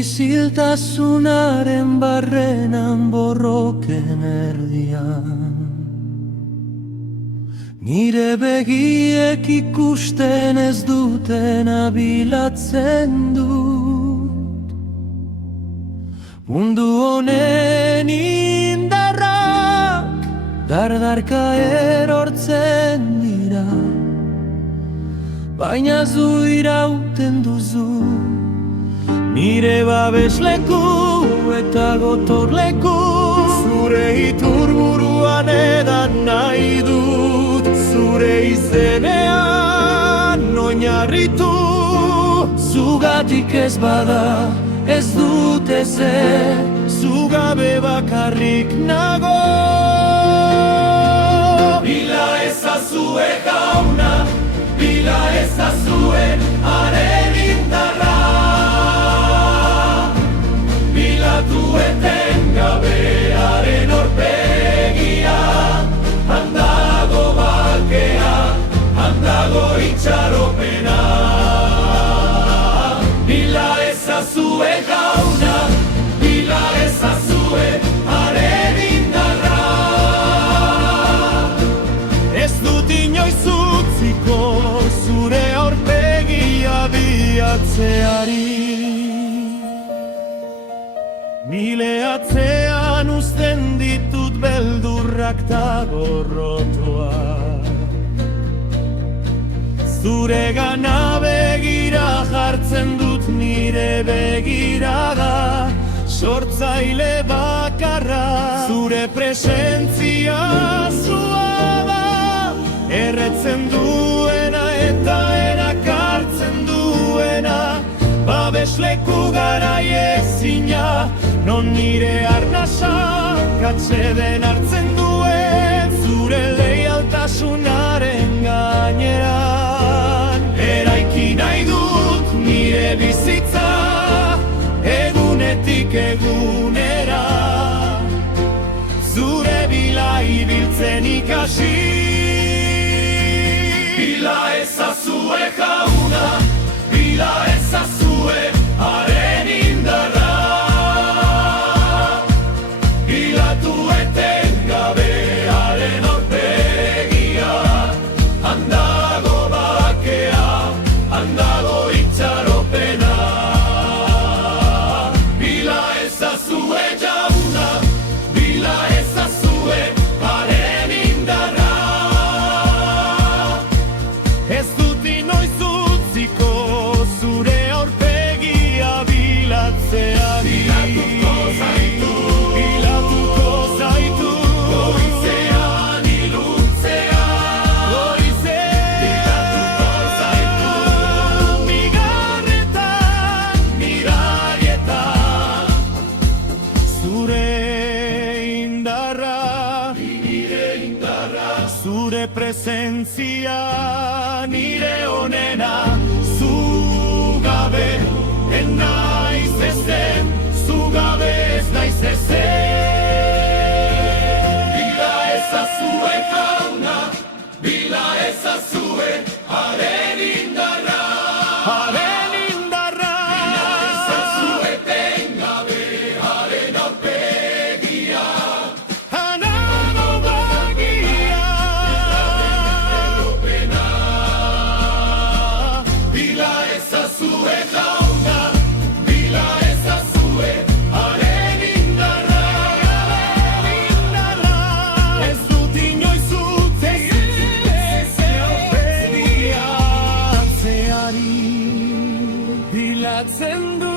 isiltasunaren barrenan borroken erdian. Nire begiek ikusten ez dutena bilatzen dut. Mundu honen indarrak dardarka erortzen dira, baina zu irauten duzu nire babesleku eta gotorleku. Zure iturburuan edan nahi dut, zure izenean oinarritu. Zugatik ez bada ez dut ezer, zu gabe bakarrik nago. Bila ezazue jauna, bila ezazue haren indarra. Bilatu etengabe haren aurpegia, handago bakea, handago itxaropena. Bila ezazue jauna, bila ezazue haren indarra. Ez dut inoiz utziko zure aurpegia bilatzeari. Nire atzean uzten ditut beldurrak ta gorrotoak. Zure gana begira jartzen dut nire begirada, sortzaile bakarra. Zure presentzia zua da, erretzen duena eta erakartzen duena. Babesleku garaiezina, non nire arnasak atseden hartzen duen. Zure leialtasunaren gaineran eraiki nahi dut nire bizitza, egunetik egunera. Zure bila ibiltzen ikasi. Bila ezazue jauna, bila ezazue haren indarra. Bilatu etengabe haren aurpegia, handago bakea, handago itxaropena. Bila ezazue jauna, bila ezazue haren indarra. Ez dut inoiz utziko zure aurpegia bilatzeari. Bilatuko zaitu, goizean iluntzean. Bilatuko zaitu, migarretan, mirarietan. Zure indarra, nire indarra. Zure presentzia nire onena. Zu gabe naiz ezen, zu gabe ez naiz ezen. Bila ezazue jauna, bila ezazue haren indarra. Haren indarra. Bila ezazue etengabe haren aurpegia, handago bakea, bila ezazue jauna, bila ezazue haren indarra. Ez dut inoiz utziko aurpegia atzeari. Bilatzen du